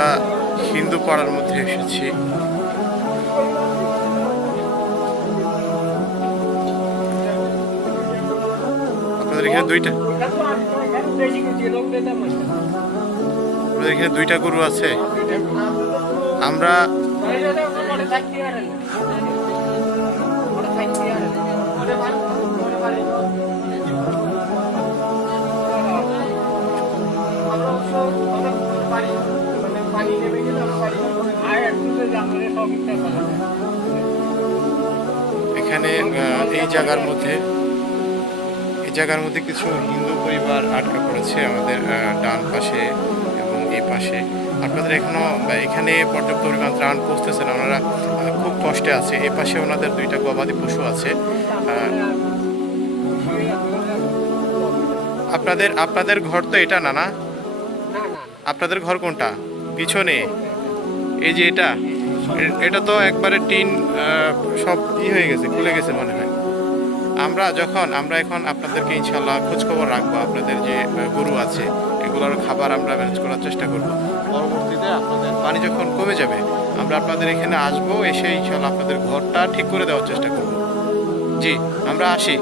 একটা হিন্দু পাড়ার মধ্যে এসেছি। আপনাদের এখানে দুইটা গরু আছে। আমরা এখানে এই জায়গার মধ্যে কিছু হিন্দু পরিবার আটকা পড়েছে আমাদের ডান পাশে এবং এই পাশে। আপনাদের এখানে পর্যাপ্ত পরিমাণ ত্রাণ পৌঁছতেছে না, ওনারা খুব কষ্টে আছে। এই পাশে ওনাদের দুইটা গবাদি পশু আছে। আপনাদের ঘর তো এটা না? আপনাদের ঘর কোনটা? পিছনে এই যে এটা তো একবারে টিন সব হয়ে গেছে, খুলে গেছে মনে হয়। আমরা এখন আপনাদেরকে ইনশাল্লাহ খোঁজখবর রাখবো। আপনাদের যে গরু আছে এগুলোর খাবার আমরা ম্যানেজ করার চেষ্টা করব। পরবর্তীতে আপনাদের পানি যখন কমে যাবে আমরা আপনাদের এখানে আসবো, এসে ইনশাল্লাহ আপনাদের ঘরটা ঠিক করে দেওয়ার চেষ্টা করব। জি, আমরা আসি।